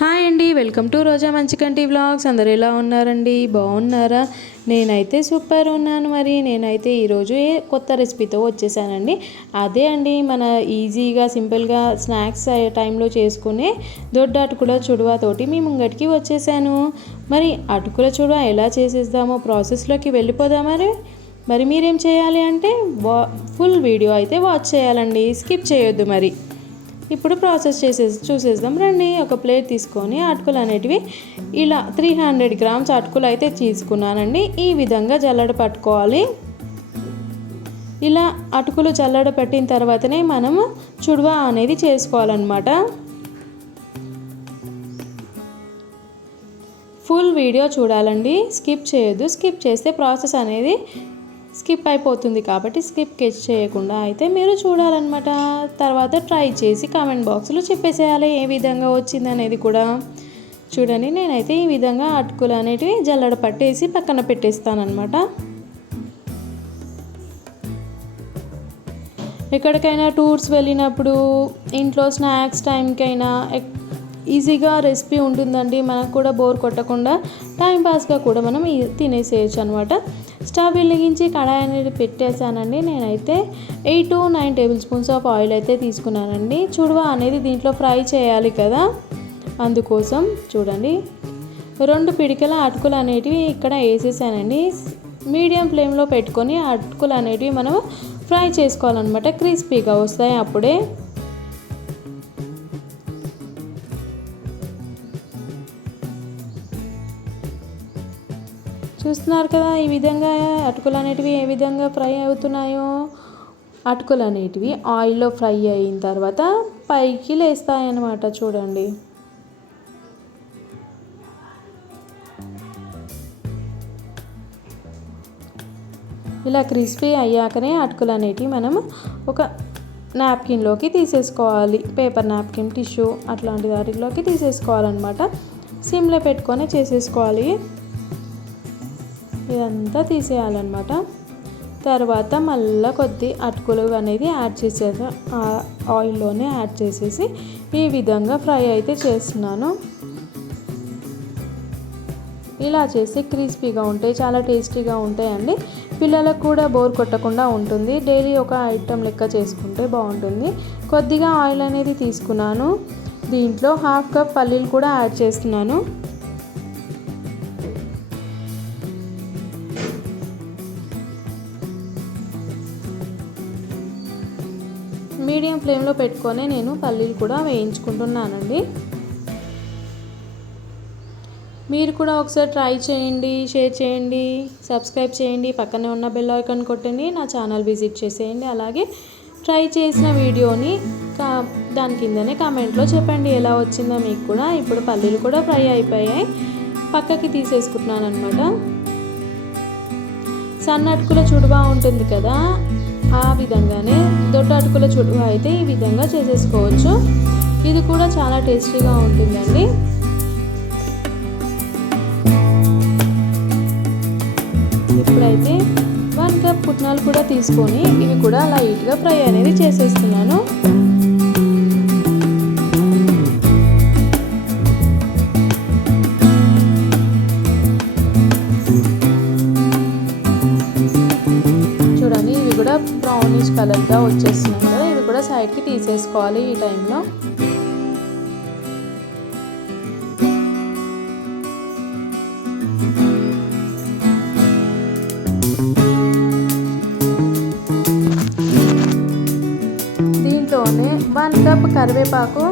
Hi అండి, welcome to Roja Manchikanti vlogs. అందరూ ఎలా ఉన్నారండి? బాగున్నారా? నేనైతే సూపర్ ఉన్నాను. మరి నేనైతే ఈరోజు కొత్త రెసిపీతో వచ్చేసానండి. అదే అండి, మన ఈజీగా సింపుల్గా స్నాక్స్ టైంలో చేసుకునే దొడ్డ అటుకుల చుడువాతోటి మీ ముంగటికి వచ్చేసాను. మరి అటుకుల చుడువా ఎలా చేసేద్దామో ప్రాసెస్లోకి వెళ్ళిపోదాం. మరి మీరేం చేయాలి అంటే ఫుల్ వీడియో అయితే వాచ్ చేయాలండి, స్కిప్ చేయొద్దు. మరి ఇప్పుడు ప్రాసెస్ చూసేద్దాం రండి. ఒక ప్లేట్ తీసుకొని అటుకులు అనేటివి ఇలా 300 గ్రామ్స్ అటుకులు అయితే తీసుకున్నానండి. ఈ విధంగా జల్లడ పట్టుకోవాలి. ఇలా అటుకులు జల్లడ పెట్టిన తర్వాతనే మనము చుడువా అనేది చేసుకోవాలన్నమాట. ఫుల్ వీడియో చూడాలండి, స్కిప్ చేయొద్దు. స్కిప్ చేస్తే ప్రాసెస్ అనేది స్కిప్ అయిపోతుంది, కాబట్టి స్కిప్ చేయకుండా అయితే మీరు చూడాలన్నమాట. తర్వాత ట్రై చేసి కామెంట్ బాక్స్లో చెప్పేసేయాలి ఏ విధంగా వచ్చింది అనేది కూడా. చూడండి, నేనైతే ఈ విధంగా అటుకులు అనేటివి జల్లడ పట్టేసి పక్కన పెట్టేస్తానన్నమాట. ఎక్కడికైనా టూర్స్ వెళ్ళినప్పుడు, ఇంట్లో స్నాక్స్ టైంకైనా ఈజీగా రెసిపీ ఉంటుందండి. మనకు కూడా బోర్ కొట్టకుండా టైంపాస్గా కూడా మనం తినేసేయచ్చు అనమాట. స్టవ్ వెలిగించి కడాయి అనేది పెట్టేశానండి. నేనైతే 8 to 9 table spoons of oil అయితే తీసుకున్నానండి. చుడువా అనేది దీంట్లో ఫ్రై చేయాలి కదా, అందుకోసం చూడండి 2 పిడికల అటుకులు అనేటివి ఇక్కడ వేసేసానండి. మీడియం ఫ్లేమ్లో పెట్టుకొని అటుకులు అనేటివి మనం ఫ్రై చేసుకోవాలన్నమాట. క్రిస్పీగా వస్తాయి అప్పుడే. చూస్తున్నారు కదా, ఈ విధంగా అటుకులు అనేటివి ఏ విధంగా ఫ్రై అవుతున్నాయో. అటుకులు అనేటివి ఆయిల్లో ఫ్రై అయిన తర్వాత పైకి లేస్తాయన్నమాట. చూడండి, ఇలా క్రిస్పీ అయ్యాకనే అటుకులు అనేటివి మనం ఒక నాప్కిన్లోకి తీసేసుకోవాలి. పేపర్ నాప్కిన్, టిష్యూ అట్లాంటి వాటిలోకి తీసేసుకోవాలన్నమాట. సిమ్లో పెట్టుకొని చేసేసుకోవాలి. ఇదంతా తీసేయాలన్నమాట. తర్వాత మళ్ళీ కొద్ది అటుకులు అనేది యాడ్ చేసేది ఆయిల్లోనే యాడ్ చేసేసి ఈ విధంగా ఫ్రై అయితే చేస్తున్నాను. ఇలా చేసి క్రిస్పీగా ఉంటాయి, చాలా టేస్టీగా ఉంటాయండి. పిల్లలకు కూడా బోర్ కొట్టకుండా ఉంటుంది. డైలీ ఒక ఐటెం లెక్క చేసుకుంటే బాగుంటుంది. కొద్దిగా ఆయిల్ అనేది తీసుకున్నాను. దీంట్లో 1/2 కప్ పల్లీలు కూడా యాడ్ చేస్తున్నాను. మీడియం ఫ్లేమ్లో పెట్టుకొని నేను పల్లీలు కూడా వేయించుకుంటున్నానండి. మీరు కూడా ఒకసారి ట్రై చేయండి, షేర్ చేయండి, సబ్స్క్రైబ్ చేయండి, పక్కనే ఉన్న బెల్ ఐకాన్ కొట్టండి, నా ఛానల్ విజిట్ చేసేయండి. అలాగే ట్రై చేసిన వీడియోని దాని కిందనే కామెంట్లో చెప్పండి ఎలా వచ్చిందో మీకు కూడా. ఇప్పుడు పల్లీలు కూడా ఫ్రై అయిపోయాయి, పక్కకి తీసేసుకుంటున్నాను అనమాట. సన్న అటుకుల చుడువా ఉంటుంది కదా, ఆ విధంగానే దొడ్డ అటుకుల చుడువా అయితే ఈ విధంగా చేసేసుకోవచ్చు. ఇది కూడా చాలా టేస్టీగా ఉంటుందండి. ఇప్పుడైతే 1 కప్ పుట్నాలు కూడా తీసుకొని ఇవి కూడా లైట్గా ఫ్రై అనేది చేసేస్తున్నాను. బ్రౌనిష్ కలర్గా వచ్చేస్తున్నాయి కదా, ఇవి కూడా సైడ్కి తీసేసుకోవాలి. ఈ టైంలో దీంట్లోనే 1 కప్ కరివేపాకు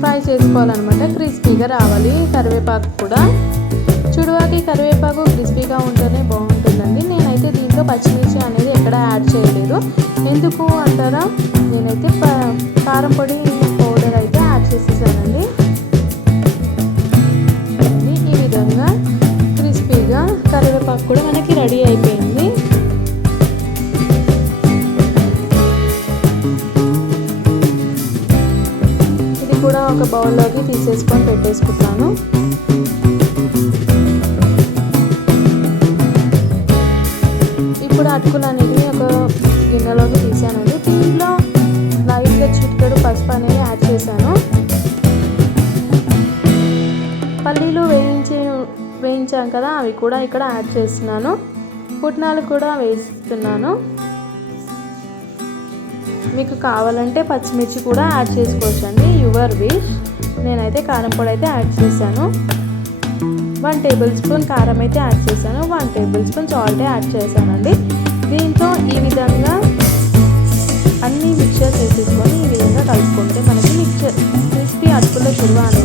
ఫ్రై చేసుకోవాలన్నమాట. క్రిస్పీగా రావాలి కరివేపాకు కూడా. చుడువాకి కరివేపాకు క్రిస్పీగా ఉంటేనే బాగుంటుందండి. నేనైతే దీంట్లో పచ్చిమిర్చి అనేది ఎక్కడ యాడ్ చేయలేదు. ఎందుకు అంటారా, నేనైతే కారం పొడి పౌడర్ అయితే యాడ్ చేసేసానండి. ఈ విధంగా క్రిస్పీగా కరివేపాకు కూడా మనకి రెడీ అయిపోయింది. ఇది కూడా ఒక బౌల్లోకి తీసేసుకొని పెట్టేసుకుంటాను. ఇప్పుడు అటుకులు అనేవి ఒక గిన్నెలోకి తీసానండి. దీంట్లో లైట్గా చిటికెడు పసుపు అనేది యాడ్ చేశాను. పల్లీలు వేయించాం కదా, అవి కూడా ఇక్కడ యాడ్ చేస్తున్నాను. పుట్నాలు కూడా వేస్తున్నాను. మీకు కావాలంటే పచ్చిమిర్చి కూడా యాడ్ చేసుకోవచ్చండి, యువర్ విష్. నేనైతే కారం పొడి అయితే యాడ్ చేశాను. 1 టేబుల్ స్పూన్ కారం అయితే యాడ్ చేశాను. 1 టేబుల్ స్పూన్ సాల్ట్ యాడ్ చేశానండి. దీంతో ఈ విధంగా అన్నీ మిక్చర్ చేసేసుకొని ఈ విధంగా కలుపుకుంటే మనకి క్రిస్పీ అటుకుల చురువ అనేది